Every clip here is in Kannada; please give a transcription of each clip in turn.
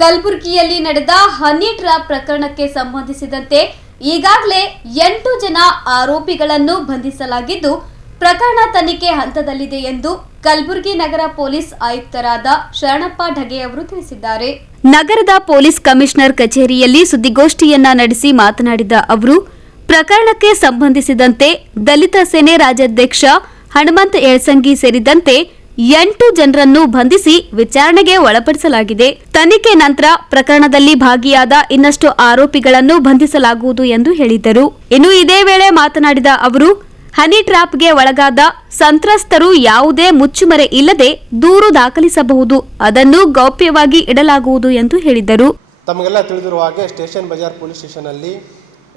ಕಲಬುರಗಿಯಲ್ಲಿ ನಡೆದ ಹನಿ ಟ್ರ್ಯಾಪ್ ಪ್ರಕರಣಕ್ಕೆ ಸಂಬಂಧಿಸಿದಂತೆ ಈಗಾಗಲೇ 8 ಜನ ಆರೋಪಿಗಳನ್ನು ಬಂಧಿಸಲಾಗಿದ್ದು ಪ್ರಕರಣ ತನಿಖೆ ಹಂತದಲ್ಲಿದೆ ಎಂದು ಕಲಬುರಗಿ ನಗರ ಪೊಲೀಸ್ ಆಯುಕ್ತರಾದ ಶರಣಪ್ಪ ಢಗೆ ಅವರು ತಿಳಿಸಿದ್ದಾರೆ. ನಗರದ ಪೊಲೀಸ್ ಕಮಿಷನರ್ ಕಚೇರಿಯಲ್ಲಿ ಸುದ್ದಿಗೋಷ್ಠಿಯನ್ನ ನಡೆಸಿ ಮಾತನಾಡಿದ ಅವರು, ಪ್ರಕರಣಕ್ಕೆ ಸಂಬಂಧಿಸಿದಂತೆ ದಲಿತ ಸೇನೆ ರಾಜ್ಯಾಧ್ಯಕ್ಷ ಹನುಮಂತ ಯಳಸಂಗಿ ಸೇರಿದಂತೆ 8 ಜನರನ್ನು ಬಂಧಿಸಿ ವಿಚಾರಣೆಗೆ ಒಳಪಡಿಸಲಾಗಿದೆ. ತನಿಖೆ ನಂತರ ಪ್ರಕರಣದಲ್ಲಿ ಭಾಗಿಯಾದ ಇನ್ನಷ್ಟು ಆರೋಪಿಗಳನ್ನು ಬಂಧಿಸಲಾಗುವುದು ಎಂದು ಹೇಳಿದರು. ಇನ್ನು ಇದೇ ವೇಳೆ ಮಾತನಾಡಿದ ಅವರು, ಹನಿ ಟ್ರ್ಯಾಪ್ಗೆ ಒಳಗಾದ ಸಂತ್ರಸ್ತರು ಯಾವುದೇ ಮುಚ್ಚುಮರೆ ಇಲ್ಲದೆ ದೂರು ದಾಖಲಿಸಬಹುದು, ಅದನ್ನು ಗೌಪ್ಯವಾಗಿ ಇಡಲಾಗುವುದು ಎಂದು ಹೇಳಿದರು. ತಮಗೆಲ್ಲ ತಿಳಿದಿರುವ ಹಾಗೆ ಸ್ಟೇಷನ್ ಬಜಾರ್ ಪೊಲೀಸ್ ಸ್ಟೇಷನಲ್ಲಿ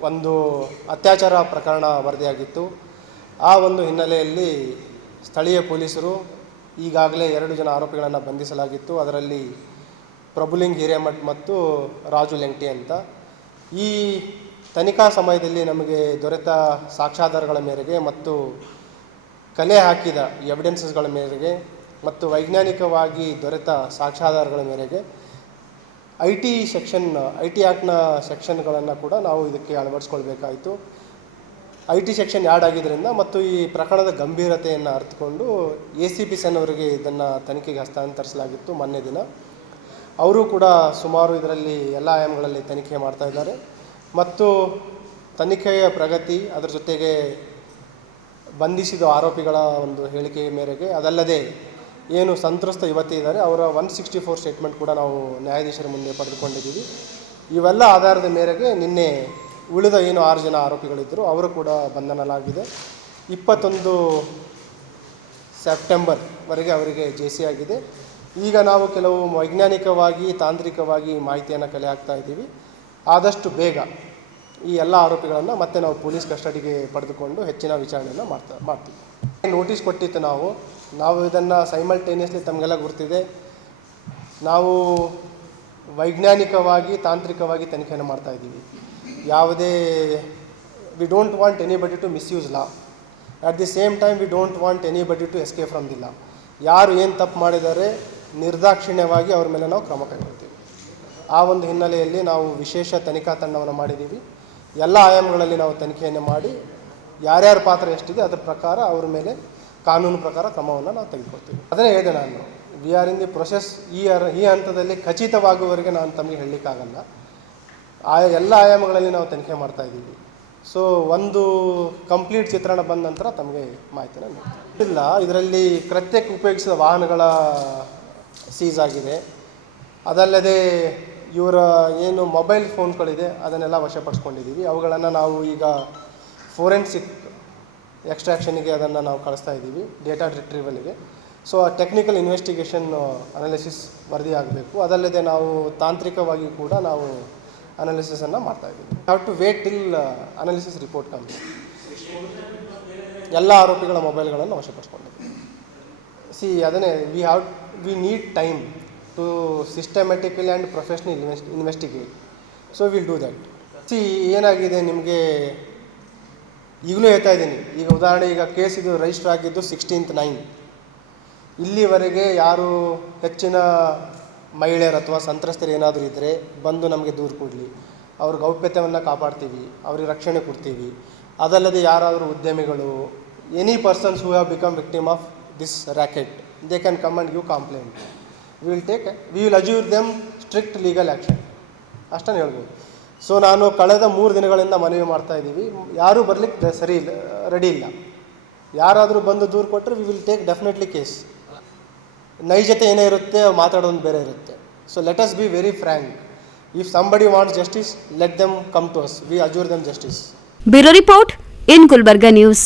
ಒಂದು ಅತ್ಯಾಚಾರ ಪ್ರಕರಣ ವರದಿಯಾಗಿತ್ತು. ಆ ಒಂದು ಹಿನ್ನೆಲೆಯಲ್ಲಿ ಸ್ಥಳೀಯ ಪೊಲೀಸರು ಈಗಾಗಲೇ 2 ಜನ ಆರೋಪಿಗಳನ್ನು ಬಂಧಿಸಲಾಗಿತ್ತು. ಅದರಲ್ಲಿ ಪ್ರಭುಲಿಂಗ್ ಹಿರೇಮಠ್ ಮತ್ತು ರಾಜು ಲೆಂಗ್ಟಿ ಅಂತ. ಈ ತನಿಖಾ ಸಮಯದಲ್ಲಿ ನಮಗೆ ದೊರೆತ ಸಾಕ್ಷ್ಯಾಧಾರಗಳ ಮೇರೆಗೆ ಮತ್ತು ಕಲೆ ಹಾಕಿದ ಎವಿಡೆನ್ಸಸ್ಗಳ ಮೇರೆಗೆ ಮತ್ತು ವೈಜ್ಞಾನಿಕವಾಗಿ ದೊರೆತ ಸಾಕ್ಷ್ಯಾಧಾರಗಳ ಮೇರೆಗೆ ಐ ಟಿ ಆ್ಯಕ್ಟ್ನ ಸೆಕ್ಷನ್ಗಳನ್ನು ಕೂಡ ನಾವು ಇದಕ್ಕೆ ಅಳವಡಿಸ್ಕೊಳ್ಬೇಕಾಯಿತು. ಐ ಟಿ ಸೆಕ್ಷನ್ ಆ್ಯಡ್ ಆಗಿದ್ದರಿಂದ ಮತ್ತು ಈ ಪ್ರಕರಣದ ಗಂಭೀರತೆಯನ್ನು ಅರ್ಥಕೊಂಡು ACP ಅವರಿಗೆ ಇದನ್ನು ತನಿಖೆಗೆ ಹಸ್ತಾಂತರಿಸಲಾಗಿತ್ತು. ಮೊನ್ನೆ ದಿನ ಅವರು ಕೂಡ ಸುಮಾರು ಇದರಲ್ಲಿ ಎಲ್ಲ ಆಯಾಮಗಳಲ್ಲಿ ತನಿಖೆ ಮಾಡ್ತಾ ಇದ್ದಾರೆ ಮತ್ತು ತನಿಖೆಯ ಪ್ರಗತಿ, ಅದರ ಜೊತೆಗೆ ಬಂಧಿಸಿದ ಆರೋಪಿಗಳ ಒಂದು ಹೇಳಿಕೆಯ ಮೇರೆಗೆ, ಅದಲ್ಲದೆ ಏನು ಸಂತ್ರಸ್ತ ಯುವತಿ ಇದ್ದಾರೆ ಅವರ 164 ಸ್ಟೇಟ್ಮೆಂಟ್ ಕೂಡ ನಾವು ನ್ಯಾಯಾಧೀಶರ ಮುಂದೆ ಪಡೆದುಕೊಂಡಿದ್ದೀವಿ. ಇವೆಲ್ಲ ಆಧಾರದ ಮೇರೆಗೆ ನಿನ್ನೆ ಉಳಿದ ಏನು 6 ಜನ ಆರೋಪಿಗಳಿದ್ದರು ಅವರು ಕೂಡ ಬಂಧನಲಾಗಿದೆ. 21 ಸೆಪ್ಟೆಂಬರ್ವರೆಗೆ ಅವರಿಗೆ JC ಆಗಿದೆ. ಈಗ ನಾವು ಕೆಲವು ವೈಜ್ಞಾನಿಕವಾಗಿ ತಾಂತ್ರಿಕವಾಗಿ ಮಾಹಿತಿಯನ್ನು ಕಲೆ ಹಾಕ್ತಾ ಇದ್ದೀವಿ. ಆದಷ್ಟು ಬೇಗ ಈ ಎಲ್ಲ ಆರೋಪಿಗಳನ್ನು ಮತ್ತೆ ನಾವು ಪೊಲೀಸ್ ಕಸ್ಟಡಿಗೆ ಪಡೆದುಕೊಂಡು ಹೆಚ್ಚಿನ ವಿಚಾರಣೆಯನ್ನು ಮಾಡ್ತೀವಿ. ನೋಟಿಸ್ ಕೊಟ್ಟಿತ್ತು ನಾವು ಇದನ್ನು ಸೈಮಲ್ಟೇನಿಯಸ್ಲಿ ತಮಗೆಲ್ಲ ಗುರ್ತಿದೆ, ನಾವು ವೈಜ್ಞಾನಿಕವಾಗಿ ತಾಂತ್ರಿಕವಾಗಿ ತನಿಖೆಯನ್ನು ಮಾಡ್ತಾ ಇದ್ದೀವಿ. ಯಾವುದೇ we don't want anybody to misuse law. At the same time we don't want anybody to escape from the law. ಯಾರು ಏನು ತಪ್ಪು ಮಾಡಿದ್ದಾರೆ ನಿರ್ದಾಕ್ಷಿಣ್ಯವಾಗಿ ಅವ್ರ ಮೇಲೆ ನಾವು ಕ್ರಮ ಕೈಗೊಳ್ತೀವಿ. ಆ ಒಂದು ಹಿನ್ನೆಲೆಯಲ್ಲಿ ನಾವು ವಿಶೇಷ ತನಿಖಾ ತಂಡವನ್ನು ಮಾಡಿದ್ದೀವಿ. ಎಲ್ಲ ಆಯಾಮಗಳಲ್ಲಿ ನಾವು ತನಿಖೆಯನ್ನು ಮಾಡಿ ಯಾರ್ಯಾರ ಪಾತ್ರ ಎಷ್ಟಿದೆ ಅದರ ಪ್ರಕಾರ ಅವ್ರ ಮೇಲೆ ಕಾನೂನು ಪ್ರಕಾರ ಕ್ರಮವನ್ನು ನಾವು ತೆಗೆದುಕೊಳ್ತೀವಿ. ಅದನ್ನೇ ಹೇಳಿದೆ ನಾನು, we are in the process. ಈ ಹಂತದಲ್ಲಿ ಖಚಿತವಾಗುವವರೆಗೆ ನಾನು ತಮಗೆ ಹೇಳಲಿಕ್ಕಾಗಲ್ಲ. ಎಲ್ಲ ಆಯಾಮಗಳಲ್ಲಿ ನಾವು ತನಿಖೆ ಮಾಡ್ತಾ ಇದ್ದೀವಿ. ಸೊ ಒಂದು ಕಂಪ್ಲೀಟ್ ಚಿತ್ರಣ ಬಂದ ನಂತರ ತಮಗೆ ಮಾಹಿತಿನ ನೀಡ್ತೀವಿ. ಇಲ್ಲ, ಇದರಲ್ಲಿ ಕೃತ್ಯಕ್ಕೆ ಉಪಯೋಗಿಸಿದ ವಾಹನಗಳ ಸೀಸ್ ಆಗಿದೆ. ಅದಲ್ಲದೆ ಇವರ ಏನು ಮೊಬೈಲ್ ಫೋನ್ಗಳಿದೆ ಅದನ್ನೆಲ್ಲ ವಶಪಡಿಸ್ಕೊಂಡಿದ್ದೀವಿ. ಅವುಗಳನ್ನು ನಾವು ಈಗ ಫೋರೆನ್ಸಿಕ್ ಎಕ್ಸ್ಟ್ರಾಕ್ಷನ್ಗೆ ಅದನ್ನು ನಾವು ಕಳಿಸ್ತಾ ಇದ್ದೀವಿ, ಡೇಟಾ ರಿಟ್ರೀವಲ್ಗೆ. ಸೊ ಟೆಕ್ನಿಕಲ್ ಇನ್ವೆಸ್ಟಿಗೇಷನ್ ಅನಾಲಿಸಿಸ್ ವರದಿ ಆಗಬೇಕು. ಅದಲ್ಲದೆ ನಾವು ತಾಂತ್ರಿಕವಾಗಿ ಕೂಡ ನಾವು ಅನಾಲಿಸಿಸನ್ನು ಮಾಡ್ತಾ ಇದ್ದೀವಿ. Have to wait till analysis report comes. ಎಲ್ಲ ಆರೋಪಿಗಳ ಮೊಬೈಲ್ಗಳನ್ನು ವಶಪಡಿಸ್ಕೊಂಡಿದ್ದೀವಿ. ಅದನ್ನೇ we need time to systematically and professional investigate. So will do that. ಏನಾಗಿದೆ ನಿಮಗೆ ಈಗಲೂ ಹೇಳ್ತಾ ಇದ್ದೀನಿ. ಈಗ ಉದಾಹರಣೆ, ಈಗ ಕೇಸ್ ಇದು ರಿಜಿಸ್ಟರ್ ಆಗಿದ್ದು 16/9. ಇಲ್ಲಿವರೆಗೆ ಯಾರು ಹೆಚ್ಚಿನ ಮಹಿಳೆಯರು ಅಥವಾ ಸಂತ್ರಸ್ತರು ಏನಾದರೂ ಇದ್ದರೆ ಬಂದು ನಮಗೆ ದೂರು ಕೊಡಲಿ, ಅವ್ರ ಗೌಪ್ಯತೆಯನ್ನು ಕಾಪಾಡ್ತೀವಿ, ಅವ್ರಿಗೆ ರಕ್ಷಣೆ ಕೊಡ್ತೀವಿ. ಅದಲ್ಲದೆ ಯಾರಾದರೂ ಉದ್ಯಮಿಗಳು, any persons who have become victim of this racket, they can come and give complaint. We will Azure them strict legal action. ಅಷ್ಟನ್ನು ಹೇಳ್ಬೋದು. ಸೊ ನಾನು ಕಳೆದ 3 ದಿನಗಳಿಂದ ಮನವಿ ಮಾಡ್ತಾ ಇದ್ದೀವಿ, ಯಾರೂ ಬರಲಿಕ್ಕೆ ರೆಡಿ ಇಲ್ಲ. ಯಾರಾದರೂ ಬಂದು ದೂರು ಕೊಟ್ಟರೆ we will take definitely case. ನೈಜತೆ ಏನೇ ಇರುತ್ತೆ ಮಾತಾಡೋದು ಬೇರೆ ಇರುತ್ತೆ. So let us be very frank. If somebody wants justice, let them come to us. We assure them justice. Bureau report in Gulbarga news.